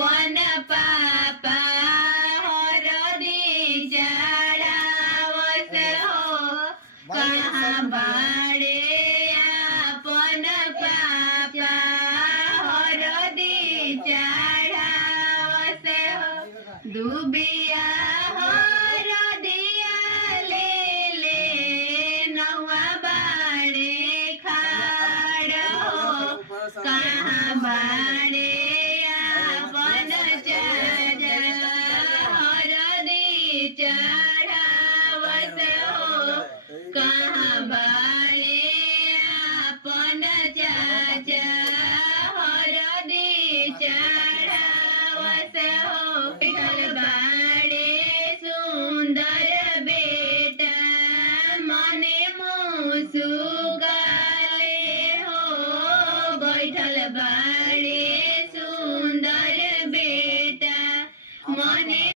પણ પાપા હરદી ચડાવશે હો કહા બાળે આપણ પાપા હરદી ચડાવશે હો દુબી